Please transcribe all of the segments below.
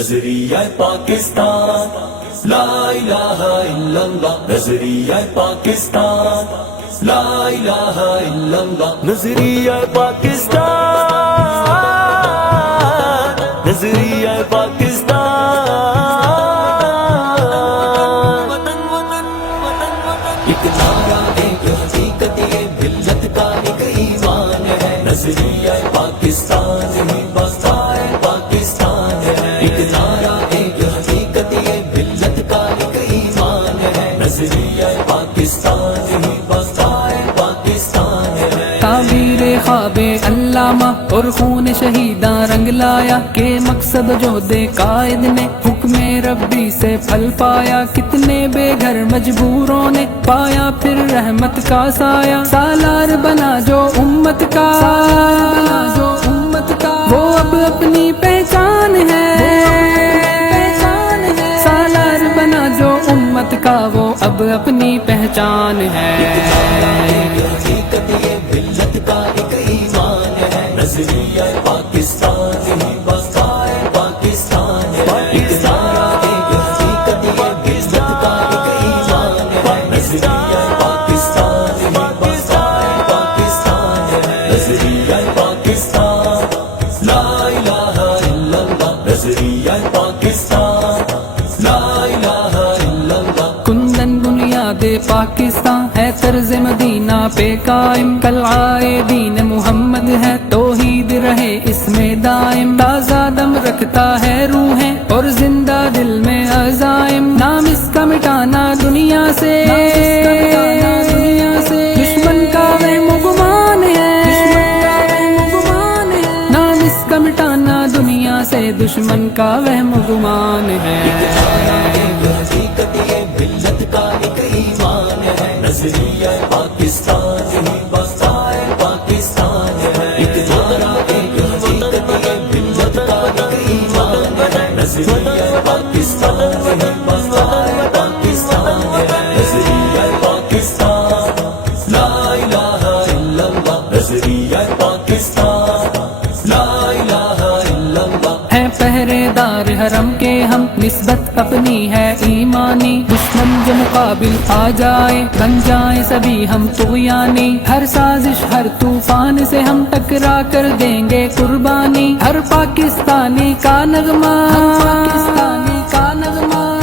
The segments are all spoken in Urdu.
نظریہ پاکستان، لا الہ الا اللہ، نظریہ پاکستان، لا الہ الا اللہ، نظریہ پاکستان، نظریہ پاکستان، ایک نعرہ ایک حقیقت یہ ملت کا ایک ایمان ہے، نظریہ پاکستان ہی بقائے پاکستان ہے، ایک نعرہ ایک حقیقت یہ ملت کا ایک ایمان ہے، نظریہ پاکستان ہی بقائے پاکستان ہے۔ تعبیر خواب علامہ اور خون شہیداں رنگ لایا کہ مقصد جو دے قائد نے حکم ربی سے پھل پایا، کتنے بے گھر مجبوروں نے پایا پھر رحمت کا سایہ، سالار بنا جو امت کا وہ اب اپنی پہچان ہے، سالار بنا جو امت کا وہ اب اپنی پہچان ہے۔ حقیقت یہ ملت کا ایک ایمان ہے، نظریہ پاکستان ہی بقائے پاکستان ہے، ایک نعرہ ایک حقیقت یہ ملت کا ایک ایمان ہے، نظریہ پاکستان ہی بقائے پاکستان ہے، نظریہ پاکستان، لا الہ الا اللہ، نظریہ پاکستان، لا الہ الا اللہ، کندن بنیاد پاکستان ہے، طرز مدینہ پہ قائم، کلعائے دین محمد ہے، توحید رہے اس میں دائم، تازہ دم رکھتا ہے روحیں اور زندہ دل میں عزائم، نام اس کا مٹانا دنیا سے دشمن کا وہم و گمان ہے، نام اس کا مٹانا دنیا سے دشمن کا وہم و گمان ہے۔ حقیقت یہ ملت کا ایک ایمان ہے، نظریہ پاکستان ہی بقائے پاکستان ہے، ایک نعرہ ایک حقیقت یہ ملت کا ایک ایمان ہے، نظریہ پاکستان ہی بقائے پاکستان ہے، نظریہ پاکستان، لا الہ الا اللہ، نظریہ پاکستان، لا الہ الا اللہ، ہے پہرے دار حرم کے ہم، نسبت اپنی ہے ایمانی، دشمن جو مقابل آ جائے بن جائیں سبھی ہم طغیانی، ہر سازش ہر طوفان سے ہم ٹکرا کر دیں گے قربانی، ہر پاکستانی کا نغمہ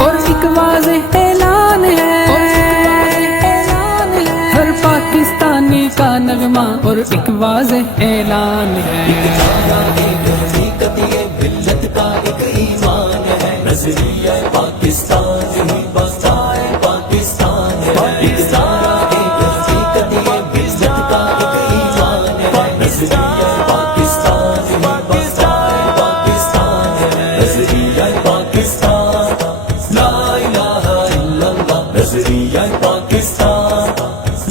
اور ایک واضح اعلان ہے، ہر پاکستانی کا نغمہ اور ایک واضح اعلان ہے۔ حقیقت یہ ملت کا ایک ایمان ہے، نظریہ پاکستان ہی بقائے پاکستان ہے، ایک نعرہ ایک حقیقت یہ ملت کا ایک ایمان ہے، نظریہ پاکستان ہی بقائے پاکستان ہے، نظریہ پاکستان، لا الہ الا اللہ، نظریہ پاکستان،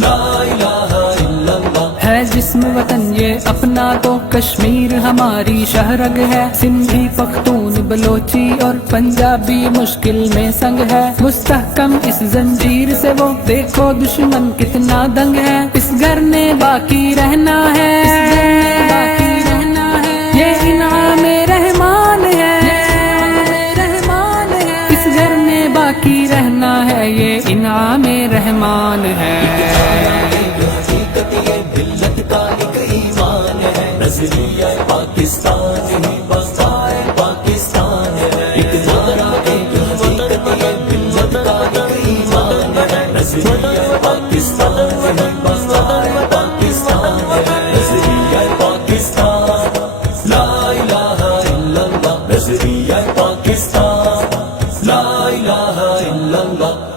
لا الہ الا اللہ، ہے جسم وطن یہ اپنا تو کشمیر ہماری شہرگ ہے، سندھی پختون بلوچی اور پنجابی مشکل میں سنگ ہے، مستحکم اس زنجیر سے وہ دیکھو دشمن کتنا دنگ ہے، اس گھر نے باقی رہنا ہے، یہ انعام رحمان ہے، اس گھر میں باقی رہنا ہے، یہ انعام رحمان ہے۔ حقیقت یہ ملت کا ایک ایمان ہے، نظریہ پاکستان ہی بقائے پاکستان ہے، ایک نعرہ ایک حقیقت یہ ملت کا ایک ایمان ہے، نظریہ پاکستان ہی بقائے پاکستان ہے، نظریہ پاکستان، لا الہ الا اللہ، نظریہ پاکستان، لا الہ الا اللہ۔